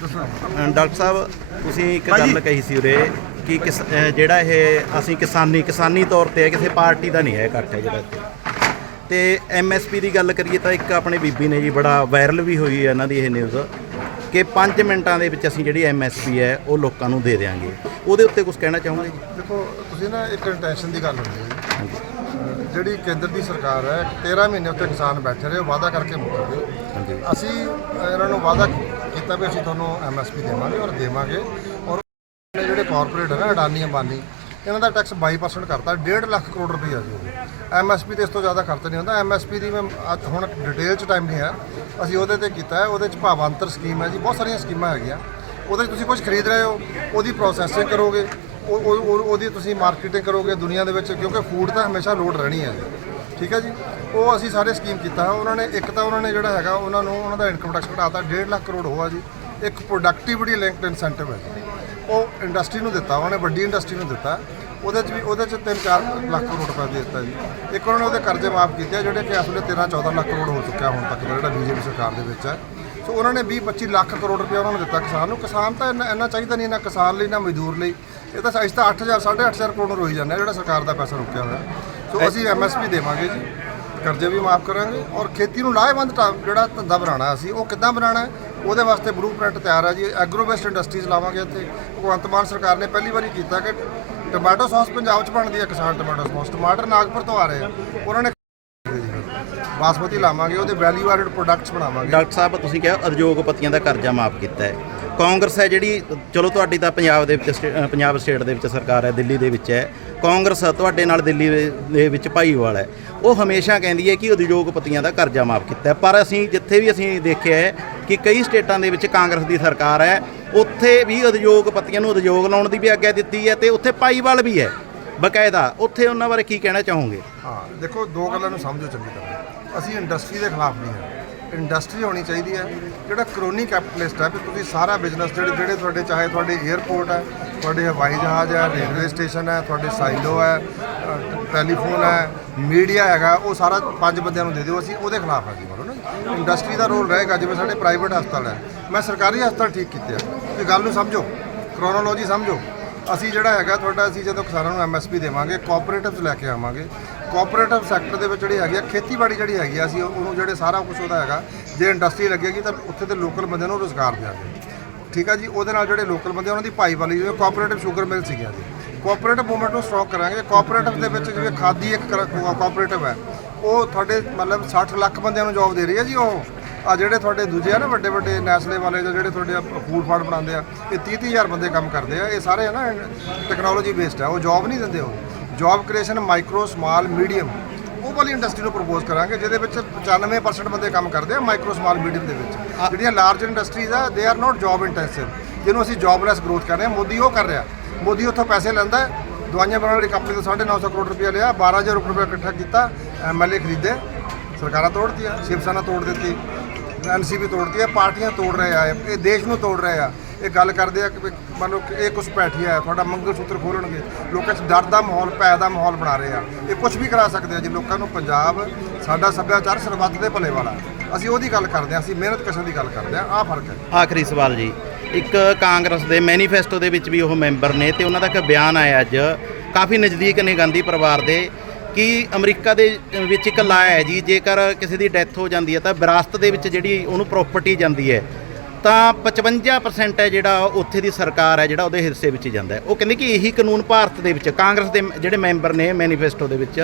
Doctor ਸਾਹਿਬ ਤੁਸੀਂ ਇੱਕ ਗੱਲ ਕਹੀ ਸੀ ਉਰੇ ਕਿ ਕਿਸ ਜਿਹੜਾ ਇਹ ਅਸੀਂ ਕਿਸਾਨੀ ਕਿਸਾਨੀ ਤੌਰ ਤੇ ਹੈ ਕਿਸੇ ਪਾਰਟੀ ਦਾ ਨਹੀਂ ਹੈ ਇਕੱਠ ਹੈ ਜਿਹੜਾ ਇੱਥੇ। ਤੇ ਐਮਐਸਪੀ ਦੀ ਗੱਲ ਕਰੀਏ ਤਾਂ ਇੱਕ ਆਪਣੇ ਬੀਬੀ ਨੇ ਜੀ ਬੜਾ ਵਾਇਰਲ ਵੀ ਹੋਈ ਹੈ ਇਹਨਾਂ ਦੀ ਇਹ ਨਿਊਜ਼ ਕਿ 5 ਮਿੰਟਾਂ ਦੇ ਵਿੱਚ ਅਸੀਂ ਜਿਹੜੀ ਐਮਐਸਪੀ ਹੈ ਉਹ ਲੋਕਾਂ ਨੂੰ ਦੇ ਦੇਵਾਂਗੇ ਉਹਦੇ ਉੱਤੇ ਕੁਝ ਕਹਿਣਾ ਚਾਹੋਗੇ? ਜੀ ਦੇਖੋ ਤੁਸੀਂ ਨਾ ਇੱਕ ਇੰਟੈਂਸ਼ਨ ਦੀ ਗੱਲ ਹੁੰਦੀ ਹੈ। ਜਿਹੜੀ ਕੇਂਦਰ ਦੀ ਸਰਕਾਰ ਹੈ 13 ਮਹੀਨੇ ਉੱਤੇ ਕਿਸਾਨ ਬੈਠੇ ਰਹੇ ਉਹ ਵਾਅਦਾ ਕਰਕੇ ਮੁੱਕਰ ਗਏ। ਅਸੀਂ ਇਹਨਾਂ ਨੂੰ ਵਾਅਦਾ ਕੀਤਾ ਵੀ ਅਸੀਂ ਤੁਹਾਨੂੰ ਐਮਐਸਪੀ ਦੇਵਾਂਗੇ ਔਰ ਦੇਵਾਂਗੇ। ਔਰ ਜਿਹੜੇ ਕਾਰਪੋਰੇਟ ਹੈ ਅਡਾਨੀ ਅੰਬਾਨੀ ਇਹਨਾਂ ਦਾ ਟੈਕਸ 22% ਕਰਤਾ 1.5 ਲੱਖ ਕਰੋੜ ਰੁਪਈਆ ਜੀ ਐਮਐਸਪੀ ਤੇ ਇਸ ਤੋਂ ਜ਼ਿਆਦਾ ਖਰਚ ਨਹੀਂ ਹੁੰਦਾ। ਐਮਐਸਪੀ ਦੀ ਮੈਂ ਅੱਜ ਹੁਣ ਡਿਟੇਲ ਚ ਟਾਈਮ ਨਹੀਂ ਹੈ। ਅਸੀਂ ਉਹਦੇ ਤੇ ਕੀਤਾ ਹੈ ਉਹਦੇ ਚ ਭਾਵਾਂਤਰ ਸਕੀਮ ਹੈ ਜੀ ਬਹੁਤ ਸਾਰੀਆਂ ਸਕੀਮਾਂ ਹੈਗੀਆਂ। ਉਹਦੇ ਤੁਸੀਂ ਕੁਝ ਖਰੀਦ ਰਹੇ ਹੋ ਉਹਦੀ ਪ੍ਰੋਸੈਸਿੰਗ ਕਰੋਗੇ। ਉਹ ਉਹ- ਉਹਦੀ ਤੁਸੀਂ ਮਾਰਕੀਟਿੰਗ ਕਰੋਗੇ ਦੁਨੀਆ ਦੇ ਵਿੱਚ ਕਿਉਂਕਿ ਫੂਡ ਤਾਂ ਹਮੇਸ਼ਾ ਲੋੜ ਰਹਿਣੀ ਹੈ। ਜੀ ਠੀਕ ਹੈ ਜੀ? ਉਹ ਅਸੀਂ ਸਾਰੇ ਸਕੀਮ ਕੀਤਾ। ਉਹਨਾਂ ਨੇ ਇੱਕ ਤਾਂ ਉਹਨਾਂ ਨੇ ਜਿਹੜਾ ਹੈਗਾ ਉਹਨਾਂ ਨੂੰ ਉਹਨਾਂ ਦਾ ਇਨਕਮ ਟੈਕਸ ਘਟਾਤਾ 1.5 ਲੱਖ ਕਰੋੜ ਹੋਆ ਜੀ। ਇੱਕ ਪ੍ਰੋਡਕਟਿਵਿਟੀ ਲਿੰਕਡ ਇਨਸੈਂਟਿਵ ਹੈ ਜੀ। ਉਹ ਇੰਡਸਟਰੀ ਨੂੰ ਦਿੱਤਾ ਉਹਨੇ ਵੱਡੀ ਇੰਡਸਟਰੀ ਨੂੰ ਦਿੱਤਾ। ਉਹਦੇ 'ਚ ਵੀ ਉਹਦੇ 'ਚ 3-4 ਲੱਖ ਕਰੋੜ ਰੁਪਏ ਦੇ ਦਿੱਤਾ ਜੀ। ਇੱਕ ਉਹਨਾਂ ਨੇ ਉਹਦੇ ਕਰਜ਼ੇ ਮਾਫ ਕੀਤੇ ਆ, ਜਿਹੜੇ ਕਿ ਇਸ ਵੇਲੇ 13-14 ਲੱਖ ਕਰੋੜ ਹੋ ਚੁੱਕਿਆ ਹੁਣ ਤੱਕ ਦਾ ਜਿਹੜਾ ਬੀਜੇਪੀ ਸਰਕਾਰ ਦੇ ਵਿੱਚ ਹੈ। ਸੋ ਉਹਨਾਂ ਨੇ 20-25 ਲੱਖ ਕਰੋੜ ਰੁਪਏ ਉਹਨਾਂ ਨੂੰ ਦਿੱਤਾ ਕਿਸਾਨ ਨੂੰ। ਕਿਸਾਨ ਤਾਂ ਇੰਨਾ ਇੰਨਾ ਚਾਹੀਦਾ ਨਹੀਂ ਨਾ ਕਿਸਾਨ ਲਈ ਨਾ ਮਜ਼ਦੂਰ ਲਈ। ਇਹ ਤਾਂ ਅਸੀਂ ਤਾਂ 8000 8.5 ਕਰੋੜ ਰੋਈ ਜਾਂਦੇ ਜਿਹੜਾ ਸਰਕਾਰ ਦਾ ਪੈਸਾ ਰੁਕਿਆ ਹੋਇਆ। ਸੋ ਅਸੀਂ ਐਮਐਸਪੀ ਦੇਵਾਂਗੇ ਜੀ। ਕਰਜ਼ੇ ਵੀ ਮਾਫ ਕਰਾਂਗੇ ਔਰ ਖੇਤੀ ਨੂੰ ਲਾਹੇਵੰਦ ਜਿਹੜਾ ਧੰਦਾ ਬਣਾਉਣਾ ਅਸੀਂ ਉਹ ਕਿੱਦਾਂ ਬਣਾਉਣਾ ਉਹਦੇ ਵਾਸਤੇ ਬਲੂਪ੍ਰਿੰਟ ਤਿਆਰ ਹੈ ਜੀ। ਐਗਰੋ ਬੇਸਡ ਇੰਡਸਟਰੀਜ਼ ਲਾਵਾਂਗੇ ਇੱਥੇ। ਭਗਵੰਤ ਮਾਨ ਸਰਕਾਰ ਨੇ ਪਹਿਲੀ ਵਾਰੀ ਕੀਤਾ ਕਿ ਟੋਮੈਟੋ ਸੌਸ ਪੰਜਾਬ 'ਚ ਬਣਦੀ ਹੈ ਕਿਸਾਨ ਟੋਮੈਟੋ ਸੌਸ। ਟਮਾਟਰ ਨਾਗਪੁਰ ਤੋਂ ਆ ਰਹੇ ਆ। ਉਹਨਾਂ ਨੇ ਬਾਸਮਤੀ ਲਾਵਾਂਗੇ ਉਹਦੇ ਵੈਲਿਊ ਐਡਡ ਪ੍ਰੋਡਕਟਸ ਬਣਾਵਾਂਗੇ। ਡਾਕਟਰ ਸਾਹਿਬ ਤੁਸੀਂ ਕਿਹਾ ਉਦਯੋਗਪਤੀਆਂ ਦਾ ਕਰਜ਼ਾ ਮਾਫ ਕੀਤਾ ਹੈ। ਕਾਂਗਰਸ ਹੈ ਜਿਹੜੀ ਚਲੋ ਤੁਹਾਡੀ ਤਾਂ ਪੰਜਾਬ ਦੇ ਵਿੱਚ ਸਟੇ- ਅ, ਪੰਜਾਬ ਸਟੇਟ ਦੇ ਵਿੱਚ ਸਰਕਾਰ ਹੈ ਦਿੱਲੀ ਦੇ ਵਿੱਚ ਹੈ। ਕਾਂਗਰਸ ਤੁਹਾਡੇ ਨਾਲ ਦਿੱਲੀ ਦੇ- ਦੇ ਵਿੱਚ ਭਾਈਵਾਲ ਹੈ। ਉਹ ਹਮੇਸ਼ਾ ਕਹਿੰਦੀ ਹੈ ਕਿ ਉਦਯੋਗਪਤੀਆਂ ਦਾ ਕਰਜ਼ਾ ਮਾਫ ਕੀਤਾ ਹੈ। ਪਰ ਅਸੀਂ ਜਿੱਥੇ ਵੀ ਅਸੀਂ ਦੇਖਿਆ ਹੈ ਕਿ ਕਈ ਸਟੇਟਾਂ ਦੇ ਵਿੱਚ ਕਾਂਗਰਸ ਦੀ ਸਰਕਾਰ ਹੈ ਉੱਥੇ ਵੀ ਉਦਯੋਗਪਤੀਆਂ ਨੂੰ ਉਦਯੋਗ ਲਾਉਣ ਦੀ ਵੀ ਆਗਿਆ ਦਿੱਤੀ ਹੈ ਤੇ ਉੱਥੇ ਭਾਈਵਾਲ ਵੀ ਹੈ। ਬਕਾਇਦਾ ਉੱਥੇ ਉਹਨਾਂ ਬਾਰੇ ਕੀ ਕਹਿਣਾ ਚਾਹੋਗੇ? ਹਾਂ ਦੇਖੋ ਦੋ ਗੱਲਾਂ ਨੂੰ ਸਮਝੋ ਚੰਗੀ ਤਰ੍ਹਾਂ। ਅਸੀਂ ਇੰਡਸਟਰੀ ਦੇ ਖਿਲਾਫ ਨਹੀਂ ਹੈ। ਇੰਡਸਟਰੀ ਹੋਣੀ ਚਾਹੀਦੀ ਹੈ। ਜਿਹੜਾ ਕਰੋਨੀ ਕੈਪੀਟਲਿਸਟ ਹੈ, ਵੀ ਤੁਸੀਂ ਸਾਰਾ ਬਿਜ਼ਨਸ ਜਿਹੜੇ ਜਿਹੜੇ ਤੁਹਾਡੇ ਚਾਹੇ ਤੁਹਾਡੇ 에ਅਰਪੋਰਟ ਹੈ, ਤੁਹਾਡੇ ਹਵਾਈ ਜਹਾਜ਼ ਹੈ ਰੇਲਵੇ ਸਟੇਸ਼ਨ ਹੈ, ਤੁਹਾਡੇ ਸਾਈਲੋ ਹੈ ਟੈਲੀਫੋਨ ਹੈ ਮੀਡੀਆ ਹੈਗਾ, ਉਹ ਸਾਰਾ ਪੰਜ ਬੰਦਿਆਂ ਨੂੰ ਦੇ ਦਿਓ। ਅਸੀਂ ਉਹਦੇ ਖਿਲਾਫ ਹੈ ਜੀ ਬੋਲੋ ਨਾ ਇੰਡਸਟਰੀ ਦਾ ਰੋਲ ਰਹੇਗਾ, ਜਿਵੇਂ ਸਾਡੇ ਪ੍ਰਾਈਵੇਟ ਹਸਪਤਾਲ ਹੈ। ਮੈਂ ਸਰਕਾਰੀ ਹਸਪਤਾਲ ਠੀਕ ਕੀਤੇ ਆ। ਇਹ ਗੱਲ ਨੂੰ ਸਮਝੋ। ਕ੍ਰੋਨੋਲੋਜੀ ਸਮਝੋ। ਅਸੀਂ ਜਿਹੜਾ ਹੈਗਾ ਤੁਹਾਡਾ, ਅਸੀਂ ਜਦੋਂ ਕਿਸਾਨਾਂ ਨੂੰ ਐਮਐਸਪੀ ਦੇਵਾਂਗੇ ਕੋਆਪਰੇਟਿਵਸ ਲੈ ਕੇ ਆਵਾਂਗੇ। ਕੋਆਪਰੇਟਿਵ ਸੈਕਟਰ ਦੇ ਵਿੱਚ ਜਿਹੜੀ ਹੈਗੀ ਆ, ਖੇਤੀਬਾੜੀ ਜਿਹੜੀ ਹੈਗੀ ਆ, ਅਸੀਂ ਉਹਨੂੰ ਜਿਹੜੇ ਸਾਰਾ ਕੁਝ ਉਹਦਾ ਹੈਗਾ, ਜੇ ਇੰਡਸਟਰੀ ਲੱਗੇਗੀ ਤਾਂ ਉੱਥੇ ਦੇ ਲੋਕਲ ਬੰਦਿਆਂ ਨੂੰ ਰੋਜ਼ਗਾਰ ਦਿਆਂਗੇ। ਠੀਕ ਆ ਜੀ? ਉਹਦੇ ਨਾਲ ਜਿਹੜੇ ਲੋਕਲ ਬੰਦੇ ਉਹਨਾਂ ਦੀ ਭਾਈਵਾਲੀ ਜਿਵੇਂ ਕੋਆਪਰੇਟਿਵ ਸ਼ੂਗਰ ਮਿਲ ਸੀਗੀਆਂ ਜੀ। ਕੋਆਪਰੇਟਿਵ ਮੂਵਮੈਂਟ ਨੂੰ ਸਟਰੋਕ ਕਰਾਂਗੇ। ਕੋਆਪਰੇਟਿਵ ਦੇ ਵਿੱਚ ਜਿਵੇਂ ਖਾਦੀ ਇੱਕ ਕੋਆਪਰੇਟਿਵ ਹੈ। ਉਹ ਤੁਹਾਡੇ ਮਤਲਬ 60 ਲੱਖ ਬੰਦਿਆਂ ਨੂੰ ਜੌਬ ਦੇ ਰਹੀ ਹੈ ਜੀ ਉਹ? ਆ ਜਿਹੜੇ ਤੁਹਾਡੇ ਦੂਜੇ ਆ ਨਾ ਵੱਡੇ ਵੱਡੇ ਨੈਸਲੇ ਵਾਲੇ ਜਾਂ ਜਿਹੜੇ ਤੁਹਾਡੇ ਫੂਡ ਫਾਡ ਬਣਾਉਂਦੇ ਆ ਇਹ 30 ਹਜ਼ਾਰ ਬੰਦੇ ਕੰਮ ਕਰਦੇ ਆ। ਇਹ ਸਾਰੇ ਹੈ ਨਾ ਟੈਕਨੋਲੋਜੀ ਬੇਸਡ ਆ। ਉਹ ਜੌਬ ਨਹੀਂ ਦਿੰਦੇ ਉਹ। Job creation micro small medium ਉਹ ਵਾਲੀ ਇੰਡਸਟਰੀ ਨੂੰ ਪ੍ਰਪੋਜ਼ ਕਰਾਂਗੇ ਜਿਹਦੇ ਵਿੱਚ 95% ਬੰਦੇ ਕੰਮ ਕਰਦੇ ਆ ਮਾਈਕਰੋ ਸਮਾਲ ਮੀਡੀਅਮ ਦੇ ਵਿੱਚ। ਜਿਹੜੀਆਂ ਲਾਰਜ ਇੰਡਸਟਰੀਜ਼ ਆ they are not job intensive ਜਿਹਨੂੰ ਅਸੀਂ ਜੌਬਲੈਸ ਗਰੋਥ ਕਰ ਰਹੇ ਹਾਂ ਮੋਦੀ ਉਹ ਕਰ ਰਿਹਾ। ਮੋਦੀ ਉੱਥੋਂ ਪੈਸੇ ਲੈਂਦਾ ਦਵਾਈਆਂ ਬਣਾਉਣ ਵਾਲੀ ਕੰਪਨੀ ਤੋਂ 950 ਕਰੋੜ ਰੁਪਏ ਲਿਆ 12000 ਰੁਪਏ ਇਕੱਠਾ ਕੀਤਾ ਐਮਐਲਏ ਖਰੀਦੇ। ਸਰਕਾਰਾਂ ਤੋੜਤੀਆਂ ਸ਼ਿਵ ਸੈਨਾ ਤੋੜ ਦਿੱਤੀ। ਐਨਸੀਪੀ ਤੋੜਦੀ ਹੈ, ਪਾਰਟੀਆਂ ਤੋੜ ਰਹੇ ਆ, ਇਹ ਦੇਸ਼ ਨੂੰ ਤੋੜ ਰਹੇ ਆ। ਇਹ ਗੱਲ ਕਰਦੇ ਆ ਕਿ ਵੀ ਮੰਨ ਲਓ ਇਹ ਕੁਝ ਪੈਠੀਆ ਹੈ ਤੁਹਾਡਾ ਮੰਗਲ ਸੂਤਰ ਖੋਲਣਗੇ, ਲੋਕਾਂ 'ਚ ਡਰ ਦਾ ਮਾਹੌਲ, ਭੈ ਦਾ ਮਾਹੌਲ ਬਣਾ ਰਹੇ ਆ। ਇਹ ਕੁਝ ਵੀ ਕਰਾ ਸਕਦੇ ਆ ਜੇ, ਲੋਕਾਂ ਨੂੰ ਪੰਜਾਬ, ਸਾਡਾ ਸੱਭਿਆਚਾਰ ਸਰਬੱਤ ਦੇ ਭਲੇ ਵਾਲਾ। ਅਸੀਂ ਉਹਦੀ ਗੱਲ ਕਰਦੇ ਆ, ਅਸੀਂ ਮਿਹਨਤ ਕਸ਼ਾਂ ਦੀ ਗੱਲ ਕਰਦੇ ਆ, ਆਹ ਫ਼ਰਕ ਹੈ। ਆਖਰੀ ਸਵਾਲ ਜੀ, ਇੱਕ ਕਾਂਗਰਸ ਦੇ ਮੈਨੀਫੈਸਟੋ ਦੇ ਵਿੱਚ ਵੀ ਉਹ ਮੈਂਬਰ ਨੇ ਤੇ ਉਹਨਾਂ ਦਾ ਇੱਕ ਬਿਆਨ ਆਇਆ ਅੱਜ, ਕਾਫੀ ਨਜ਼ਦੀਕ ਨੇ ਗਾਂਧੀ ਪਰਿਵਾਰ ਦੇ। ਕਿ ਅਮਰੀਕਾ ਦੇ ਵਿੱਚ ਇੱਕ ਲਾ ਹੈ ਜੀ, ਜੇਕਰ ਕਿਸੇ ਦੀ ਡੈਥ ਹੋ ਜਾਂਦੀ ਹੈ ਤਾਂ ਵਿਰਾਸਤ ਦੇ ਵਿੱਚ ਜਿਹੜੀ ਉਹਨੂੰ ਪ੍ਰਾਪਰਟੀ ਜਾਂਦੀ ਹੈ, ਤਾਂ 55% ਹੈ ਜਿਹੜਾ ਉੱਥੇ ਦੀ ਸਰਕਾਰ ਹੈ, ਜਿਹੜਾ ਉਹਦੇ ਹਿੱਸੇ ਵਿੱਚ ਜਾਂਦਾ ਹੈ। ਉਹ ਕਹਿੰਦੇ ਕਿ ਇਹੀ ਕਾਨੂੰਨ ਭਾਰਤ ਦੇ ਵਿੱਚ, ਕਾਂਗਰਸ ਦੇ ਜਿਹੜੇ ਮੈਂਬਰ ਨੇ ਮੈਨੀਫੈਸਟੋ ਦੇ ਵਿੱਚ,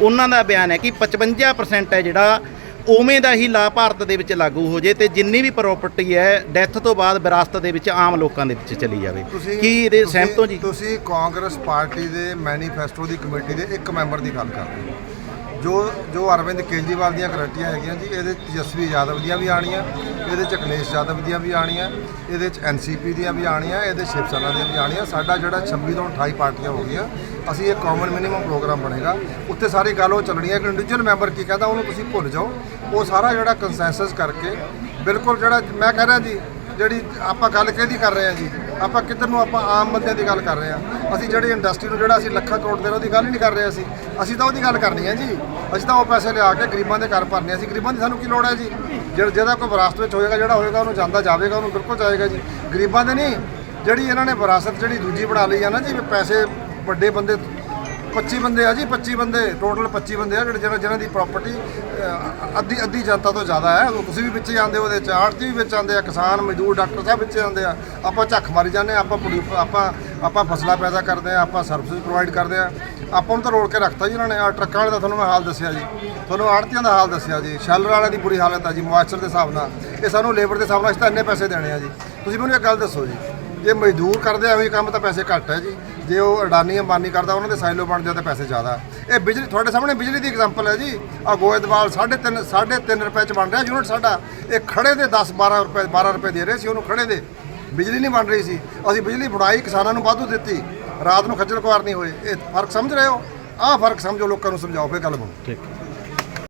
ਉਹਨਾਂ ਦਾ ਬਿਆਨ ਹੈ ਕਿ 55% ਹੈ ਜਿਹੜਾ ਉਵੇਂ ਦਾ ਹੀ ਲਾ ਭਾਰਤ ਦੇ ਵਿੱਚ ਲਾਗੂ ਹੋ ਜੇ ਤੇ ਜਿੰਨੀ ਵੀ ਪ੍ਰਾਪਰਟੀ ਹੈ ਡੈਥ ਤੋਂ ਬਾਅਦ ਵਿਰਾਸਤ ਦੇ ਵਿੱਚ ਆਮ ਲੋਕਾਂ ਦੇ ਵਿੱਚ ਚਲੀ ਜਾਵੇ। ਕੀ ਇਹਦੇ ਸਹਿਮਤ ਹੋ ਜੀ? ਤੁਸੀਂ ਕਾਂਗਰਸ ਪਾਰਟੀ ਦੇ ਮੈਨੀਫੈਸਟੋ ਦੀ ਕਮੇਟੀ ਦੇ ਇੱਕ ਮੈਂਬਰ ਦੀ ਗੱਲ ਕਰ ਰਹੇ ਹੋ। ਜੋ ਜੋ ਅਰਵਿੰਦ ਕੇਜਰੀਵਾਲ ਦੀਆਂ ਗਰੰਟੀਆਂ ਹੈਗੀਆਂ ਜੀ, ਇਹਦੇ 'ਚ ਤੇਜਸਵੀ ਯਾਦਵ ਦੀਆਂ ਵੀ ਆਣੀਆਂ ਇਹਦੇ ਚ ਅਖਿਲੇਸ਼ ਯਾਦਵ ਦੀਆਂ ਵੀ ਆਣੀਆਂ ਇਹਦੇ ਚ ਐਨਸੀਪੀ ਦੀਆਂ ਵੀ ਆਣੀਆਂ ਇਹਦੇ ਸ਼ਿਵ ਸੈਨਾ ਦੀਆਂ ਵੀ ਆਣੀਆਂ ਸਾਡਾ ਜਿਹੜਾ 26 ਤੋਂ 28 ਪਾਰਟੀਆਂ ਹੋ ਗਈਆਂ, ਅਸੀਂ ਇਹ ਕਾਮਨ ਮਿਨੀਮਮ ਪ੍ਰੋਗਰਾਮ ਬਣੇਗਾ। ਉੱਤੇ ਸਾਰੀ ਗੱਲ ਉਹ ਚੱਲਣੀ ਹੈ ਕਿ ਇੰਡੀਵਿਜੂਅਲ ਮੈਂਬਰ ਕੀ ਕਹਿੰਦਾ, ਉਹਨੂੰ ਤੁਸੀਂ ਭੁੱਲ ਜਾਓ। ਉਹ ਸਾਰਾ ਜਿਹੜਾ ਕੰਸੈਂਸਸ ਕਰਕੇ, ਬਿਲਕੁਲ ਜਿਹੜਾ, ਮੈਂ ਕਹਿ ਰਿਹਾ ਜੀ, ਜਿਹੜੀ ਆਪਾਂ ਗੱਲ ਕਿਹਦੀ ਕਰ ਰਹੇ ਹਾਂ ਜੀ? ਆਪਾਂ ਕਿੱਧਰ ਨੂੰ ਆਪਾਂ ਆਮ ਬੰਦੇ ਦੀ ਗੱਲ ਕਰ ਰਹੇ ਹਾਂ। ਅਸੀਂ ਜਿਹੜੀ ਇੰਡਸਟਰੀ ਨੂੰ ਜਿਹੜਾ ਅਸੀਂ ਲੱਖਾਂ ਕਰੋੜ ਦੇ ਰਹੇ ਉਹਦੀ ਗੱਲ ਹੀ ਨਹੀਂ ਕਰ ਰਹੇ ਅਸੀਂ। ਅਸੀਂ ਤਾਂ ਉਹਦੀ ਗੱਲ ਕਰਨੀ ਹੈ ਜੀ। ਅਸੀਂ ਤਾਂ ਉਹ ਪੈਸੇ ਲਿਆ ਕੇ ਗਰੀਬਾਂ ਦੇ ਘਰ ਭਰਨੇ ਅਸੀਂ ਗਰੀਬਾਂ ਦੀ ਸਾਨੂੰ ਕੀ ਲੋੜ ਹੈ ਜੀ? ਜਿਹੜਾ ਜਿਹਦਾ ਕੋਈ ਵਿਰਾਸਤ ਵਿੱਚ ਹੋਏਗਾ, ਜਿਹੜਾ ਹੋਏਗਾ, ਉਹਨੂੰ ਜਾਂਦਾ ਜਾਵੇਗਾ, ਉਹਨੂੰ ਬਿਲਕੁਲ ਜਾਏਗਾ ਜੀ। ਗਰੀਬਾਂ ਦੇ ਨਹੀਂ। ਜਿਹੜੀ ਇਹਨਾਂ ਨੇ ਵਿਰਾਸਤ ਜਿਹੜੀ ਦੂਜੀ ਬਣਾ ਲਈ ਆ ਨਾ ਜੀ ਪੈਸੇ ਵੱਡੇ ਬੰਦੇ 25 ਬੰਦੇ ਆ ਜੀ 25 ਬੰਦੇ ਟੋਟਲ 25 ਬੰਦੇ ਆ ਜਿਹੜੇ ਜਿਹਨਾਂ ਜਿਹਨਾਂ ਦੀ ਪ੍ਰਾਪਰਟੀ ਅੱਧੀ ਅੱਧੀ ਜਨਤਾ ਤੋਂ ਜ਼ਿਆਦਾ ਹੈ। ਉਹ ਤੁਸੀਂ ਵੀ ਵਿੱਚ ਹੀ ਆਉਂਦੇ ਹੋ, ਉਹਦੇ ਚ ਆੜਤੀ ਵੀ ਵਿੱਚ ਆਉਂਦੇ ਆ ਕਿਸਾਨ ਮਜ਼ਦੂਰ ਡਾਕਟਰ ਸਾਹਿਬ ਵਿੱਚ ਆਉਂਦੇ ਆ। ਆਪਾਂ ਝੱਖ ਮਾਰੀ ਜਾਂਦੇ ਹਾਂ, ਆਪਾਂ ਪ੍ਰੋਡਿਊ- ਆਪਾਂ ਆਪਾਂ ਫਸਲਾਂ ਪੈਦਾ ਕਰਦੇ ਆ ਆਪਾਂ ਸਰਵਿਸ ਪ੍ਰੋਵਾਈਡ ਕਰਦੇ ਆ। ਆਪਾਂ ਨੂੰ ਤਾਂ ਰੋੜ ਕੇ ਰੱਖਤਾ ਜੀ ਉਹਨਾਂ ਨੇ। ਆ ਟਰੱਕਾਂ ਵਾਲੇ ਦਾ ਤੁਹਾਨੂੰ ਮੈਂ ਹਾਲ ਦੱਸਿਆ ਜੀ। ਤੁਹਾਨੂੰ ਆੜਤੀਆਂ ਦਾ ਹਾਲ ਦੱਸਿਆ ਜੀ। ਸ਼ੈਲਰ ਵਾਲਿਆਂ ਦੀ ਬੁਰੀ ਹਾਲਤ ਆ ਜੀ ਮੁਆਸ਼ਰ ਦੇ ਹਿਸਾਬ ਨਾਲ। ਇਹ ਸਾਨੂੰ ਲੇਬਰ ਦੇ ਹਿਸਾਬ ਨਾਲ ਅਸੀਂ ਤਾਂ ਇੰਨੇ ਪੈਸੇ ਦੇਣੇ ਆ ਜੀ। ਤੁਸੀਂ ਮੈਨੂੰ ਇੱਕ ਗੱਲ ਦੱਸੋ ਜੀ। ਜੇ ਮਜ਼ਦੂਰ ਕਰਦੇ ਆ ਉਹੀ ਕੰਮ ਤਾਂ ਪੈਸੇ ਘੱਟ ਹੈ ਜੀ। ਜੇ ਉਹ ਅਡਾਨੀ ਅੰਬਾਨੀ ਕਰਦਾ, ਉਹਨਾਂ ਦੇ ਸਾਈਲੋ ਬਣਦੇ ਆ ਤਾਂ ਪੈਸੇ ਜ਼ਿਆਦਾ। ਇਹ ਬਿਜਲੀ, ਤੁਹਾਡੇ ਸਾਹਮਣੇ ਬਿਜਲੀ ਦੀ ਐਗਜ਼ਾਮਪਲ ਹੈ ਜੀ। ਆ ਗੋਇੰਦਵਾਲ 3.5 3.5 ਰੁਪਏ ਚ ਬਣ ਰਿਹਾ ਯੂਨਿਟ ਸਾਡਾ। ਇਹ ਖੜੇ ਦੇ 10 12 ਰੁਪਏ 12 ਰੁਪਏ ਦੇ ਰਹੇ ਸੀ ਉਹਨੂੰ ਖੜੇ ਦੇ। ਬਿਜਲੀ ਨਹੀਂ ਬਣ ਰਹੀ ਸੀ। ਅਸੀਂ ਬਿਜਲੀ ਬਣਾਈ ਕਿਸਾਨਾਂ ਨੂੰ ਵਾਧੂ ਦਿੱਤੀ। ਰਾਤ ਨੂੰ ਖੱਜਲ ਖੁਆਰ ਨਹੀਂ ਹੋਏ। ਇਹ ਫ਼ਰਕ ਸਮਝ ਰਹੇ ਹੋ? ਆਹ ਫ਼ਰਕ ਸਮਝੋ, ਲੋਕਾਂ ਨੂੰ ਸਮਝਾਓ, ਫਿਰ ਗੱਲ ਬਣੂ। ਠੀਕ।